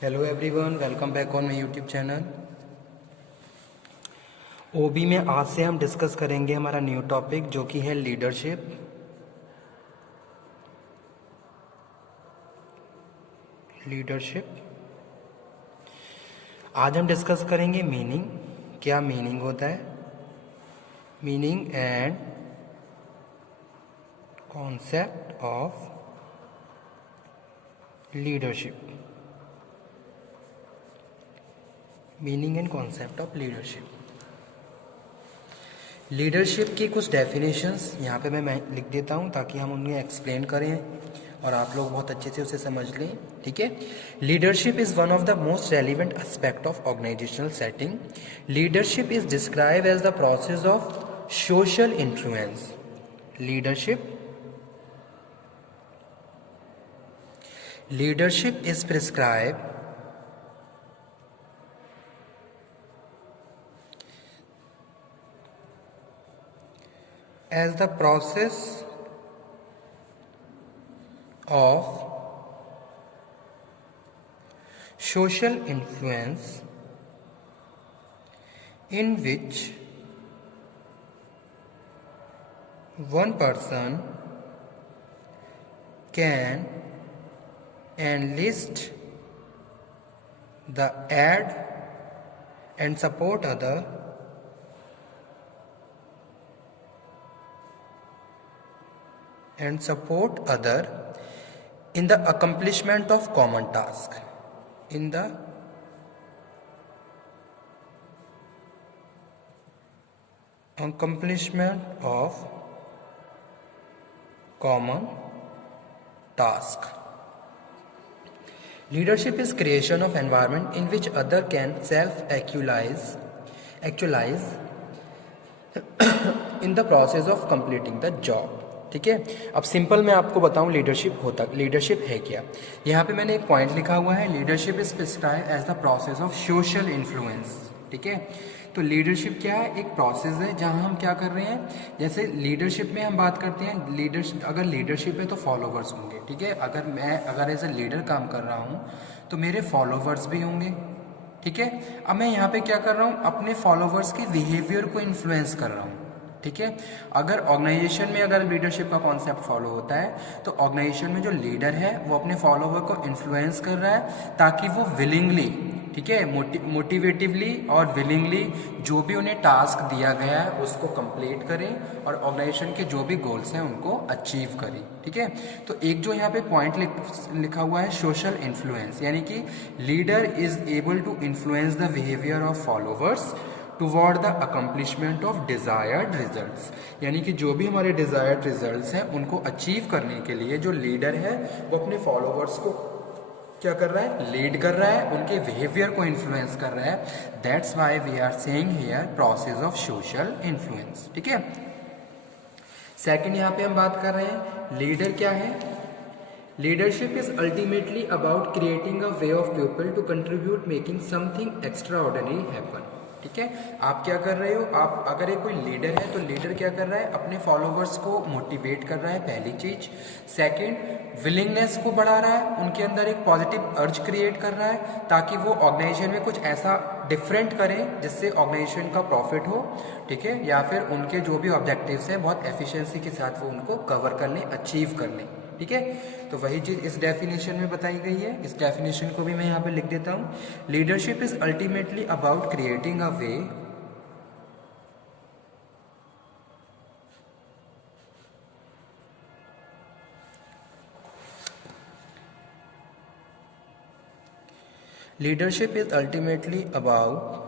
Hello everyone, welcome back on my YouTube channel. ओबी में आज से हम डिस्कस करेंगे हमारा न्यू टॉपिक जो कि है लीडरशिप। आज हम डिस्कस करेंगे मीनिंग, क्या मीनिंग होता है, meaning and concept of leadership. Meaning and concept of leadership. Leadership की कुछ डेफिनेशंस यहाँ पे मैं लिख देता हूँ ताकि हम उन्हें एक्सप्लेन करें और आप लोग बहुत अच्छे से उसे समझ लें। ठीक है। Leadership is one of the most relevant aspect of organisational setting. Leadership is describe as the process of social influence. Leadership is prescribe as the process of social influence in which one person can enlist the aid and support other in the accomplishment of common task. In the accomplishment of common task. Leadership is creation of environment in which other can self-actualize in the process of completing the job. ठीक है। अब simple मैं आपको बताऊं leadership है क्या। यहाँ पे मैंने एक पॉइंट लिखा हुआ है, leadership is prescribe as the process of social influence. ठीक है। तो लीडरशिप क्या है, एक प्रोसेस है जहाँ हम क्या कर रहे हैं। जैसे लीडरशिप में हम बात करते हैं, अगर लीडरशिप है तो फॉलोवर्स होंगे। ठीक है। अगर एज ए लीडर काम कर रहा हूँ तो मेरे फॉलोवर्स भी होंगे। ठीक है। अब मैं यहाँ पे क्या कर रहा हूँ, अपने फॉलोवर्स के बिहेवियर को इन्फ्लुएंस कर रहा हूँ। ठीक है। अगर ऑर्गेनाइजेशन में अगर लीडरशिप का कॉन्सेप्ट फॉलो होता है तो ऑर्गेनाइजेशन में जो लीडर है वो अपने फॉलोवर को इन्फ्लुएंस कर रहा है ताकि वो विलिंगली, ठीक है, मोटिवेटिवली और विलिंगली जो भी उन्हें टास्क दिया गया है उसको कंप्लीट करें और ऑर्गेनाइजेशन के जो भी गोल्स हैं उनको अचीव करें। ठीक है। तो एक जो यहाँ पे पॉइंट लिखा हुआ है सोशल इन्फ्लुएंस, यानी कि leader is able to influence the behaviour of followers toward the accomplishment of desired results. यानी कि जो भी हमारे डिजायर्ड रिजल्ट्स हैं उनको अचीव करने के लिए जो लीडर है वो अपने फॉलोवर्स को क्या कर रहा है, लीड कर रहा है, उनके बिहेवियर को इन्फ्लुएंस कर रहा है। That's why we are saying here process of social influence. ठीक है। सेकंड यहाँ पे हम बात कर रहे हैं लीडर क्या है। Leadership is ultimately about creating a way of people to contribute making something extraordinary happen. ठीक है। आप क्या कर रहे हो, आप अगर एक कोई लीडर है तो लीडर क्या कर रहा है, अपने फॉलोवर्स को मोटिवेट कर रहा है, पहली चीज। सेकंड, विलिंगनेस को बढ़ा रहा है, उनके अंदर एक पॉजिटिव अर्ज क्रिएट कर रहा है ताकि वो ऑर्गेनाइजेशन में कुछ ऐसा डिफरेंट करें जिससे ऑर्गेनाइजेशन का प्रॉफिट हो। ठीक है। या फिर उनके जो भी ऑब्जेक्टिव्स हैं बहुत एफिशिएंसी के साथ वो उनको कवर कर लें, अचीव कर लें। ठीक है। तो वही चीज इस डेफिनेशन में बताई गई है। इस डेफिनेशन को भी मैं यहाँ पे लिख देता हूँ। Leadership is ultimately about creating a way leadership is ultimately about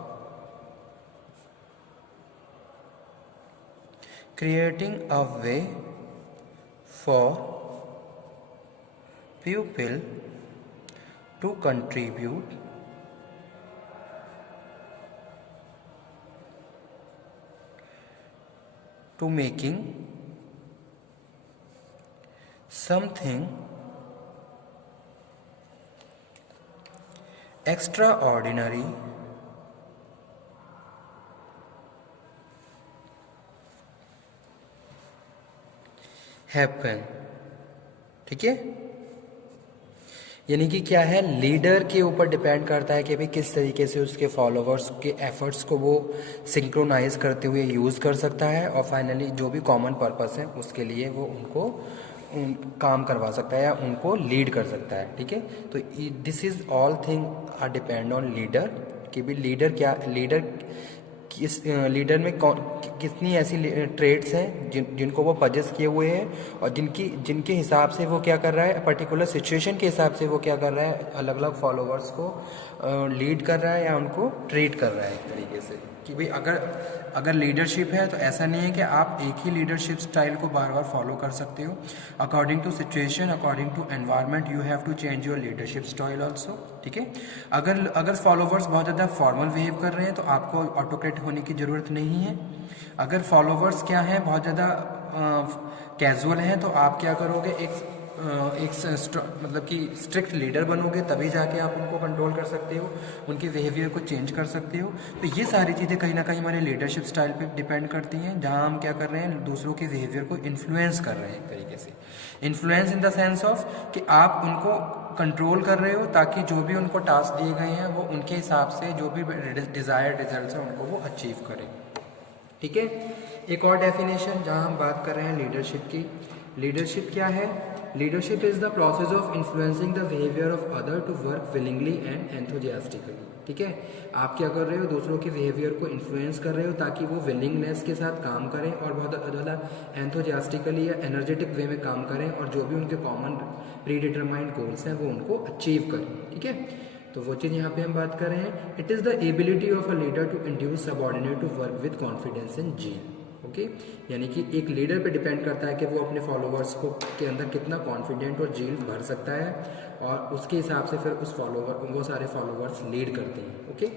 creating a way for people to contribute to making something extraordinary happen। ठीक है। यानी कि क्या है, लीडर के ऊपर डिपेंड करता है कि भाई किस तरीके से उसके फॉलोवर्स के एफर्ट्स को वो सिंक्रोनाइज करते हुए यूज़ कर सकता है, और फाइनली जो भी कॉमन पर्पस है उसके लिए वो उनको काम करवा सकता है या उनको लीड कर सकता है। ठीक है, तो this is all thing are depend on leader, कि भी लीडर क्या, लीडर किस लीडर में कितनी ऐसी ट्रेड्स हैं जिनको वो पजेस किए हुए हैं, और जिनके हिसाब से वो क्या कर रहा है, पर्टिकुलर सिचुएशन के हिसाब से वो क्या कर रहा है, अलग अलग फॉलोवर्स को लीड कर रहा है या उनको ट्रीट कर रहा है एक तरीके से। कि भाई अगर लीडरशिप है तो ऐसा नहीं है कि आप एक ही लीडरशिप स्टाइल को बार बार फॉलो कर सकते हो। According to situation, according to environment, you have to change your leadership style also. ठीक है, अगर फॉलोवर्स बहुत ज़्यादा फॉर्मल बिहेव कर रहे हैं तो आपको ऑटोक्रेट होने की ज़रूरत नहीं है। अगर फॉलोवर्स क्या हैं, बहुत ज़्यादा कैजुअल हैं, तो आप क्या करोगे, मतलब कि स्ट्रिक्ट लीडर बनोगे, तभी जाके आप उनको कंट्रोल कर सकते हो, उनके बिहेवियर को चेंज कर सकते हो। तो ये सारी चीज़ें कहीं ना कहीं हमारे लीडरशिप स्टाइल पे डिपेंड करती हैं, जहाँ हम क्या कर रहे हैं, दूसरों के बिहेवियर को इन्फ्लुएंस कर रहे हैं एक तरीके से। Influence in the sense of कि आप उनको कंट्रोल कर रहे हो, ताकि जो भी उनको टास्क दिए गए हैं वो उनके हिसाब से जो भी डिज़ायर्ड रिजल्ट हैं उनको वो अचीव करें। ठीक है, एक और डेफिनेशन जहाँ हम बात कर रहे हैं लीडरशिप की। लीडरशिप क्या है? Leadership is the process of influencing the behaviour of other to work willingly and enthusiastically. ठीक है, आप क्या कर रहे हो, दूसरों के बिहेवियर को इन्फ्लुएंस कर रहे हो ताकि वो विलिंगनेस के साथ काम करें और बहुत ज़्यादा एंथुजियास्टिकली या एनर्जेटिक वे में काम करें, और जो भी उनके कॉमन प्री डिटरमाइंड गोल्स हैं वो उनको अचीव करें। ठीक है, तो वो चीज़ यहाँ पे हम बात कर रहे हैं। It is the ability of a leader to induce subordinate to work with confidence and zeal. Okay, यानी कि एक लीडर पे डिपेंड करता है कि वो अपने फॉलोवर्स को के अंदर कितना कॉन्फिडेंट और जील भर सकता है, और उसके हिसाब से फिर वो सारे फॉलोवर्स लीड करते हैं। ओके,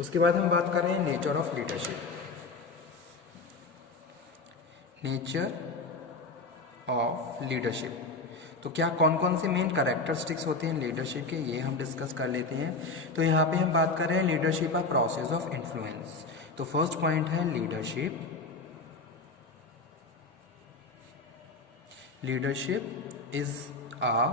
उसके बाद हम बात कर रहे हैं nature of leadership. Nature of leadership, तो क्या कौन कौन से मेन कैरेक्टरिस्टिक्स होते हैं लीडरशिप के, ये हम डिस्कस कर लेते हैं। तो यहाँ पे हम बात कर रहे हैं leadership a process of influence. तो फर्स्ट पॉइंट है leadership. Leadership is a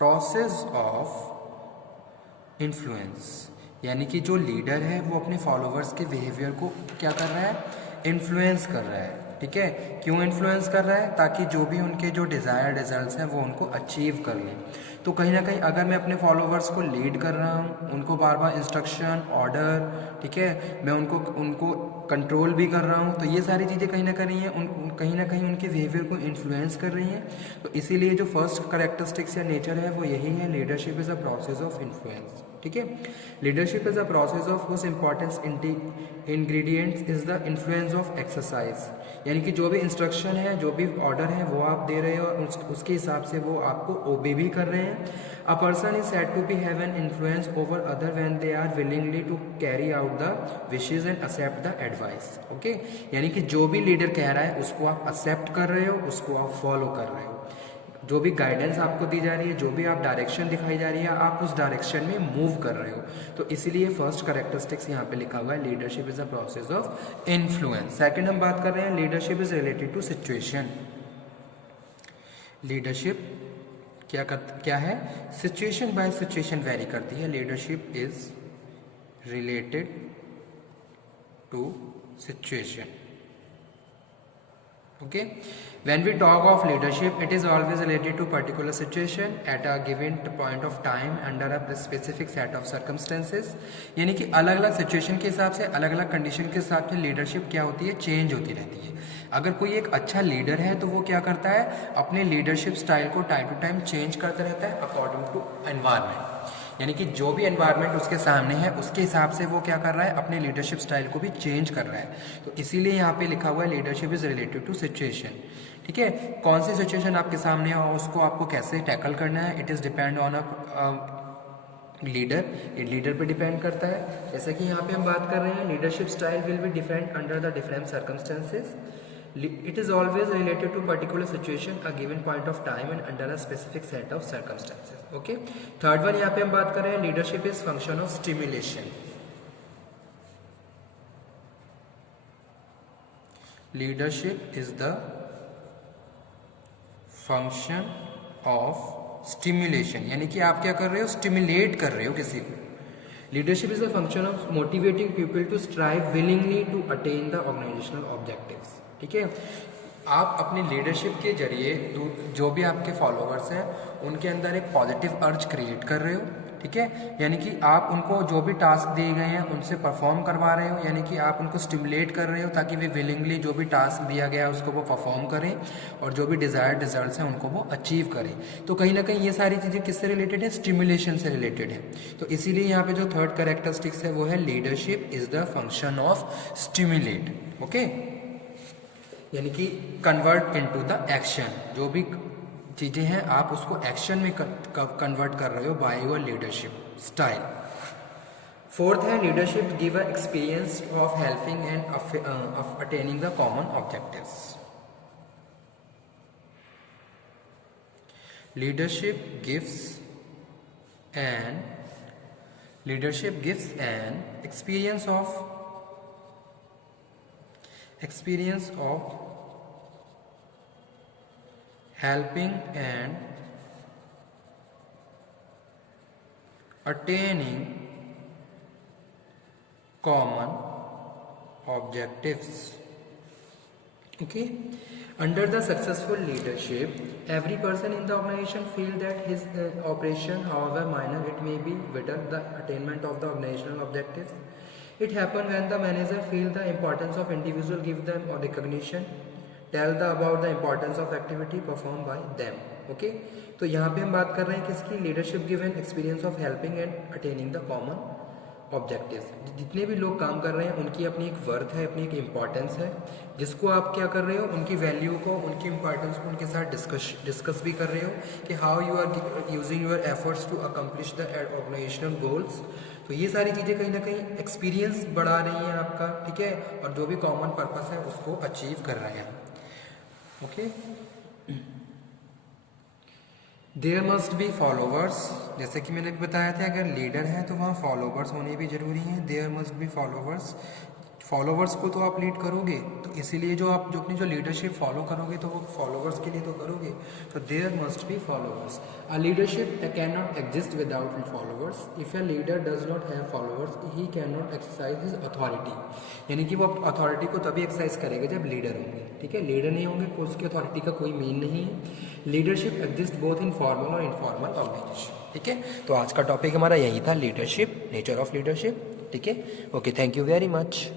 process of influence, यानी कि जो लीडर है वो अपने फॉलोवर्स के बिहेवियर को क्या कर रहा है, इन्फ्लुएंस कर रहा है। ठीक है, क्यों इन्फ्लुएंस कर रहा है, ताकि जो भी उनके जो डिज़ायर्ड रिजल्ट्स हैं वो उनको अचीव कर लें। तो कहीं ना कहीं अगर मैं अपने फॉलोवर्स को लीड कर रहा हूँ, उनको बार बार इंस्ट्रक्शन, ऑर्डर, ठीक है, मैं उनको कंट्रोल भी कर रहा हूँ, तो ये सारी चीज़ें कहीं ना कहीं उनके बिहेवियर को इन्फ्लुएंस कर रही हैं। तो इसीलिए जो फर्स्ट करेक्टरिस्टिक्स या नेचर है वो यही है, leadership is a process of influence. ठीक है, leadership is a process of whose importance ingredients is the influence of exercise, यानी कि जो भी इंस्ट्रक्शन है, जो भी ऑर्डर है वो आप दे रहे हो, उसके हिसाब से वो आपको ओबे भी कर रहे हैं। A person is said to be have an influence over other when they are willingly to carry out the wishes and accept the advice. Okay, यानी कि जो भी लीडर कह रहा है उसको आप एक्सेप्ट कर रहे हो, उसको आप फॉलो कर रहे हो, जो भी गाइडेंस आपको दी जा रही है, जो भी आप डायरेक्शन दिखाई जा रही है, आप उस डायरेक्शन में मूव कर रहे हो। तो इसीलिए फर्स्ट कैरेक्टरिस्टिक्स यहाँ पे लिखा हुआ है, leadership is a process of influence. Second हम बात कर रहे हैं, leadership is related to situation. Leadership क्या है, सिचुएशन बाय सिचुएशन वेरी करती है। Leadership is related to situation. Okay, when we talk of leadership, it is always related to particular situation at a given point of time under a specific set of circumstances। यानी कि अलग अलग situation के हिसाब से, अलग अलग condition के हिसाब से लीडरशिप क्या होती है, चेंज होती रहती है। अगर कोई एक अच्छा लीडर है तो वो क्या करता है, अपने लीडरशिप स्टाइल को टाइम टू टाइम चेंज करता रहता है अकॉर्डिंग टू एनवायरनमेंट, यानी कि जो भी एनवायरनमेंट उसके सामने है उसके हिसाब से वो क्या कर रहा है, अपने लीडरशिप स्टाइल को भी चेंज कर रहा है। तो इसीलिए यहाँ पे लिखा हुआ है, leadership is related to situation. ठीक है, कौन सी सिचुएशन आपके सामने है और उसको आपको कैसे टैकल करना है, it is depend on a leader, ये लीडर पे डिपेंड करता है। जैसा कि यहाँ पे हम बात कर रहे हैं, leadership style will be different under the different circumstances. It is always related to particular situation, a given point of time and under a specific set of circumstances. Okay. Third one यहाँ पे हम बात कर रहे हैं, leadership is function of stimulation. Leadership is the function of stimulation, यानी कि आप क्या कर रहे हो, स्टिमुलेट कर रहे हो किसी को। Leadership is a function of motivating people to strive willingly to attain the organisational objectives. ठीक है, आप अपनी लीडरशिप के जरिए जो भी आपके फॉलोअर्स हैं उनके अंदर एक पॉजिटिव अर्ज क्रिएट कर रहे हो। ठीक है, यानी कि आप उनको जो भी टास्क दिए गए हैं उनसे परफॉर्म करवा रहे हो, यानी कि आप उनको स्टिमुलेट कर रहे हो ताकि वे विलिंगली जो भी टास्क दिया गया है उसको वो परफॉर्म करें और जो भी डिज़ायर्ड रिजल्ट्स हैं उनको वो अचीव करें। तो कहीं ना कहीं ये सारी चीज़ें किससे रिलेटेड है, स्टिमुलेशन से रिलेटेड है। तो इसीलिए यहाँ पे जो थर्ड कैरेक्टरिस्टिक्स है वो है leadership is the function of stimulate. Okay, यानी कि कन्वर्ट इनटू द एक्शन, जो भी चीज़ें हैं आप उसको एक्शन में कन्वर्ट कर रहे हो by your leadership style. Fourth है leadership give a experience of helping and of attaining the common objectives. Leadership gives an experience of helping and attaining common objectives. Okay, under the successful leadership every person in the organization feel that his operation, however minor it may be, better the attainment of the organizational objectives. It happen when the manager feel the importance of individual, give them or recognition, tell the about the importance of activity performed by them. Okay, तो यहाँ पे हम बात कर रहे हैं किसकी, leadership given experience of helping and attaining the common objectives. जितने भी लोग काम कर रहे हैं उनकी अपनी एक वर्थ है, अपनी एक इम्पॉर्टेंस है, जिसको आप क्या कर रहे हो, उनकी वैल्यू को, उनकी इम्पॉर्टेंस को उनके साथ डिस्कस भी कर रहे हो कि how you are using your efforts to accomplish the organisational goals. तो ये सारी चीज़ें कहीं ना कहीं एक्सपीरियंस बढ़ा रही हैं आपका। ठीक है, और जो भी कॉमन पर्पस है उसको अचीव कर रहे हैं। Okay, there must be followers, जैसे कि मैंने बताया था अगर लीडर है तो वहाँ फॉलोवर्स होने भी जरूरी हैं। There must be followers, followers को तो आप लीड करोगे तो इसीलिए जो आप जो अपनी जो लीडरशिप फॉलो करोगे तो वो फॉलोवर्स के लिए तो करोगे। तो there must be followers. A leadership can not exist without followers. If a leader does not have followers he can not exercise his authority, यानी कि वो अथॉरिटी को तभी एक्सरसाइज करेगा जब लीडर होंगे। ठीक है, लीडर नहीं होंगे तो उसकी अथॉरिटी का कोई मीन नहीं है। Leadership exist both in formal और इनफॉर्मल ऑर्गेनाइजेशन। ठीक है, तो आज का टॉपिक हमारा यही था, लीडरशिप, नेचर ऑफ लीडरशिप। ठीक है, okay, thank you very much.